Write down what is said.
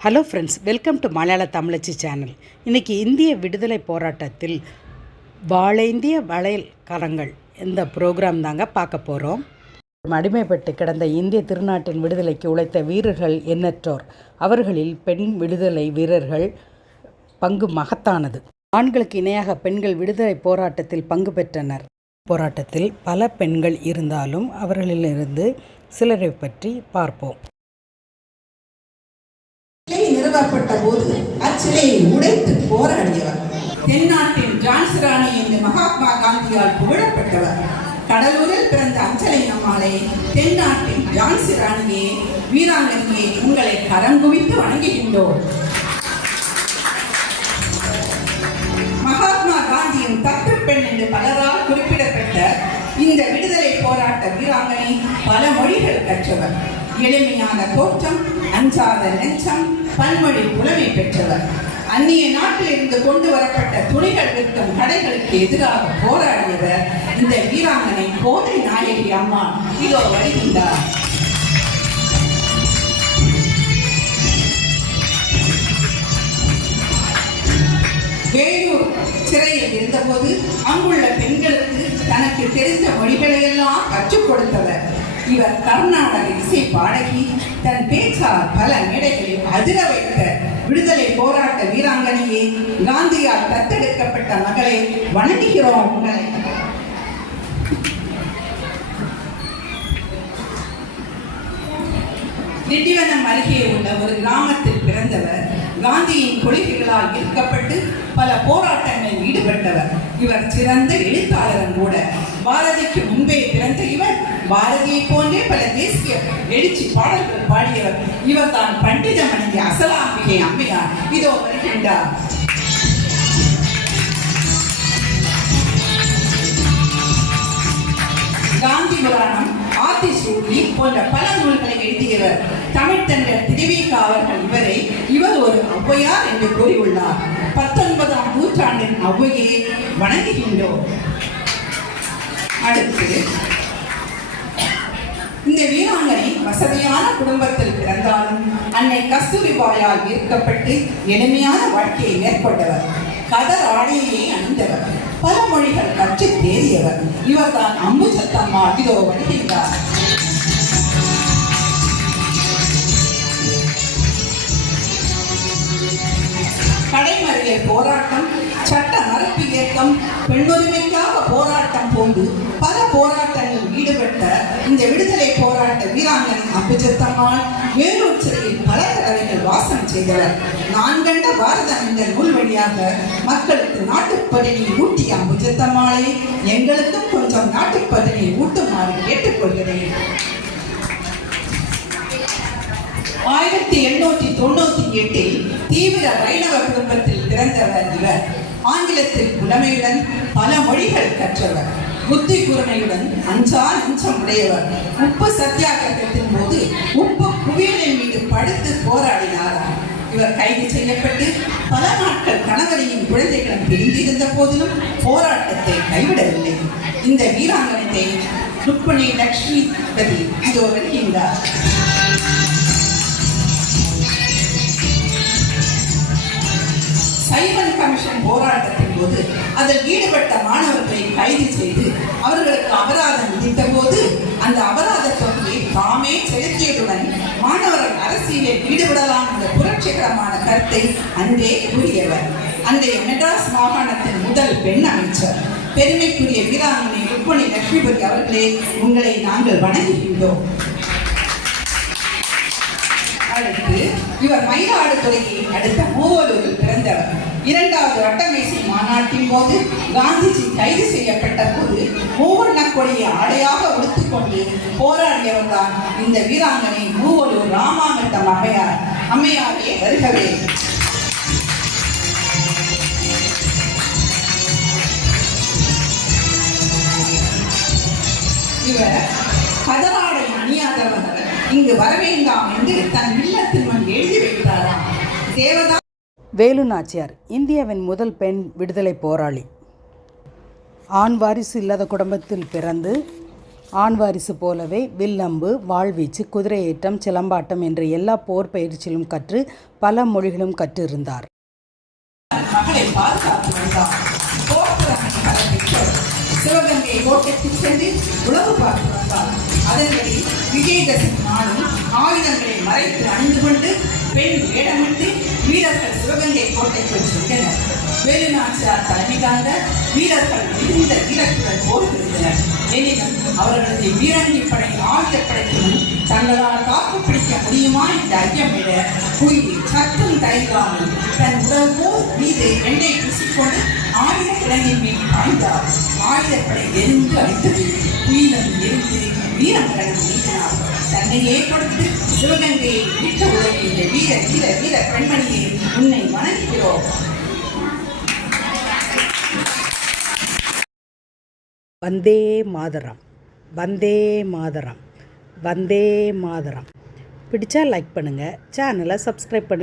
Hello friends welcome to மலையாள தமிழச்சி channel இன்றைக்கி இந்திய விடுதலை போராட்டத்தில் வாழேந்திய வளையல் கரங்கள் இந்த ப்ரோக்ராம் தாங்க பார்க்க போகிறோம் அடிமைப்பட்டு கிடந்த இந்திய திருநாட்டின் விடுதலைக்கு உழைத்த வீரர்கள் எண்ணற்றோர். அவர்களில் பெண் விடுதலை வீரர்கள் பங்கு மகத்தானது. ஆண்களுக்கு இணையாக பெண்கள் விடுதலை போராட்டத்தில் பங்கு பெற்றனர். போராட்டத்தில் பல பெண்கள் இருந்தாலும் அவர்களிலிருந்து சிலரை பற்றி பார்ப்போம். சிலை போது அச்சிலையை உடைத்து போராடியவர். தென்னாட்டின் ஜான்சி ராணி என்று மகாத்மா காந்தியால் புகழப்பட்டவர். கடலூரில் பிறந்த அஞ்சலை அம்மாளே தென்னாட்டின் ஜான்சி ராணியே வீராங்கனையே உங்களை கரம் குவித்து வணங்குகின்றோம். மகாத்மா காந்தியின் தத்து பெண் என்று பலரால் குறிப்பிடப்பட்ட இந்த விடுதலை போராட்ட வீராங்கனை பல மொழிகள் கற்றவர். எளிமையான தோற்றம் அஞ்சாத நெஞ்சம் பன்மொழி புலமை பெற்றவர். அந்நிய நாட்டில் இருந்து கொண்டு வரப்பட்ட துணிகள் விற்கும் கடைகளுக்கு எதிராக போராடியவர் இந்த வீராங்கனை கோதை நாயகி அம்மா. இதோ வருகின்றார். வேலூர் சிறையில் இருந்தபோது அங்குள்ள பெண்களுக்கு தனக்கு தெரிந்த மொழிகளையெல்லாம் கற்றுக் கொடுத்தவர். இவர் கர்நாடக இசை பாடகி தன் பேச்சால் பல மேடைகளில் அதிர வைத்த விடுதலை போராட்ட வீராங்கனையே காந்தியால் தத்தெடுக்கப்பட்ட மகளை வணங்குகிறோம் உங்களை. திண்டிவனம் அருகே உள்ள ஒரு கிராமத்தில் பிறந்தவர் காந்தியின் கொள்கைகளால் ஈர்க்கப்பட்டு பல போராட்டங்களில் ஈடுபட்டவர். இவர் சிறந்த எழுத்தாளரும் கூட பாரதிக்கு முன்பே பிறந்த இவர் பாரதியை போன்றே பல தேசிய எழுச்சி பாடல்கள் பாடியவர். இவர் தான் பண்டித மனைவி அசலாம்பிகை அம்மையார். இதோ வருகின்றார் காந்தி புராணம் ஆத்திசூடி போன்ற பல நூல்களை எழுதியவர். தமிழ்த்தமிழர் திருவிக அவர்கள் இவரை இவர் ஒரு ஔவையார் என்று கூறியுள்ளார். பத்தொன்பதாம் நூற்றாண்டின் ஔவையை வணங்குகின்றோம். அடுத்து இந்த வீராங்கனை வசதியான குடும்பத்தில் பிறந்தாலும் அன்னை கஸ்தூரிபாயால் ஈர்க்கப்பட்டு எளிமையான வாழ்க்கையை மேற்கொண்டவர். கதர் ஆடையை அணிந்தவர். பல மொழிகள் கற்று தேறியவர். இவர்தான் அம்புஜத்தம்மா இதோ வருகின்றார். கடைமறியல் போராட்டம் சட்ட மறுப்பு இயக்கம் பெண்ணுரிமைக்காக போராட்டம் போன்று பல போராட்டங்கள் ஈடுபட்ட இந்த விடுதலை போராட்ட வீராங்கனை அபிஜித்தம்மாள் வேலூர் சிறையில் பல தடவைகள் வாசம் செய்தவர் நான் கண்ட பாரத என்ற நூல் வழியாக மக்களுக்கு நாட்டுப்பதனை ஊட்டிய அபிஜித்தம்மாளை. எங்களுக்கும் கொஞ்சம் நாட்டுப்பதனை ஊட்டுமாறு கேட்டுக்கொள்கிறேன். ஆயிரத்தி எண்ணூற்றி தொண்ணூத்தி எட்டில் தீவிர வைணவ குடும்பத்தில் பிறந்தவர் இவர். ஆங்கிலத்தில் புலமையுடன் பல மொழிகள் கற்றவர். புத்தி கூர்மையுடன் அஞ்சா அஞ்சம் உடையவர். உப்பு சத்தியாகிரகத்தின் போது உப்பு குவியலின் மீது படுத்து போராடினார். இவர் கைது செய்யப்பட்டு பல நாட்கள் கணவரையும் குழந்தைகளும் பிரிந்திருந்த போதிலும் போராட்டத்தை கைவிடவில்லை. இந்த வீராங்கனத்தை ருக்மணி லக்ஷ்மி பதி இதோ வருகின்றார் சைமன் கமிஷன் போராட்டத்தை போது அதில் ஈடுபட்ட மாணவர்களை கைது செய்து அவர்களுக்கு அபராதம் விதித்த போது அந்த அபராத தொகையை தாமே செலுத்தியதுடன் மாணவர்கள் அரசியலில் ஈடுபடலாம் என்ற புரட்சிகரமான கருத்தை அன்றே கூறியவர். அன்றைய மெட்ராஸ் மாகாணத்தின் முதல் பெண் அமைச்சர் பெருமைக்குரிய வீராங்கனை ருக்மணி லட்சுமிபதி அவர்களே உங்களை நாங்கள் வணங்குகின்றோம். அடுத்து இவர் மயிலாடுதுறையை அடுத்த மூவலூரில் பிறந்தவர். இரண்டாவது வட்டமேசை மாநாட்டின் போது காந்திஜி கைது செய்யப்பட்ட போது மூவர்ண கொடியை ஆடையாக உடுத்துக்கொண்டு போராடியவர் தான் இந்த வீராங்கனை மூவலூர் ராமாமிர்தம் அம்மையார். அம்மையாரே வருகவே. இவர் கதராடை அணியாதவர். இங்கு வரவேண்டாம் என்று தன் இல்லத்தில் முன் எழுதி வைத்தாராம். தேவதா வேலு நாச்சியார் இந்தியாவின் முதல் பெண் விடுதலை போராளி. ஆண் வாரிசு இல்லாத குடும்பத்தில் பிறந்து ஆண் வாரிசு போலவே வில்லம்பு வாழ்வீச்சு குதிரையேற்றம் சிலம்பாட்டம் என்ற எல்லா போர் பயிற்சியிலும் கற்று பல மொழிகளும் கற்றிருந்தார். மகளை பாதுகாத்து சென்று உளவு பார்த்து வந்தார் அதன்படி விஜயதசமி நாளும் ஆயுதங்களை மறைத்து அணிந்து கொண்டு பெண் வேடமிட்டு வீரர்கள் சிவகங்கை கோட்டைக்குள் சென்றனர் வேலுநாச்சியார் தலைமை தாங்க வீரர்கள் மிகுந்த வீரத்துடன் போர் புரிந்தனர் எனினும் அவர்களது வீரங்கி படை ஆயுதப்படைக்கு தங்களால் தாக்கு பிடிக்க முடியுமா என்ற ஐயமிட குயில் சற்றும் தயங்காமல் தன் உடல் போர் மீது எண்ணெய் பூசிக்கொண்டு ஆயுத கிழங்கின் மீது பாய்ந்தார். ஆயுதப்படை எரிந்து அடித்தது. குயிலும் எரிந்து தன்னையே கொடுத்து சிவகங்கையை மீட்ட உதவி வீர வீர வீர பெண்மணியை உன்னை வணங்குகிறோம் வந்தே மாதரம் வந்தே மாதரம் வந்தே மாதரம். பிடிச்சா லைக் பண்ணுங்கள் சேனலை சப்ஸ்கிரைப் பண்ணு